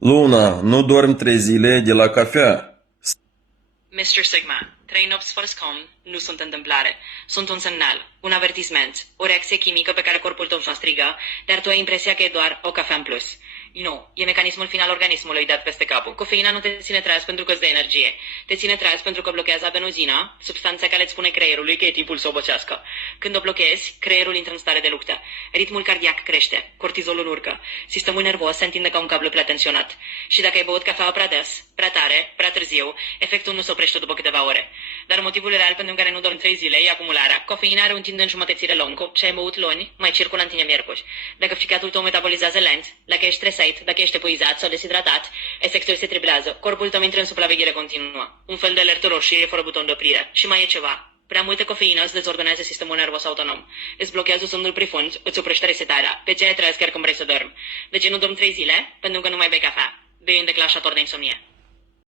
Luna, nu dormi 3 zile de la cafea. Mr. Sigma, 3 nopți fără somn nu sunt întâmplare. Sunt un semnal, un avertisment, o reacție chimică pe care corpul tău și-o strigă, dar tu ai impresia că e doar o cafea în plus. Nu, e mecanismul final organismului dat peste capul. Cofeina nu te ține treaz pentru că îți dă energie. Te ține treaz pentru că blochează adenozina, substanța care îți spune creierului că e timpul să obosească. Când o blochezi, creierul intră în stare de luptă. Ritmul cardiac crește, cortizolul urcă, sistemul nervos se întinde ca un cablu prea tensionat. Și dacă ai băut cafeaua prea des, prea tare, prea târziu, efectul nu se oprește după câteva ore. Dar motivul real pentru care nu dormi 3 zile e acumularea. Cofeina are un timp de înjumătățire lung, ce ai băut luni, mai circulă în tine miercuri. Dacă ficatul tău metabolizează lent, dacă ești stresat, dacă ești epuizat sau deshidratat, efectul se triplează. Corpul tău intră în supraveghere continuă. Un fel de alertă roșie fără buton de oprire. Și mai e ceva. Prea multă cofeină îți dezordonează sistemul nervos autonom. Îți blochează somnul profund, îți oprește resetarea. Pe ce ai trăiesc chiar când vrei să dormi. De ce nu dormi 3 zile? Pentru că nu mai bei cafea. Bei un declanșator de insomnie.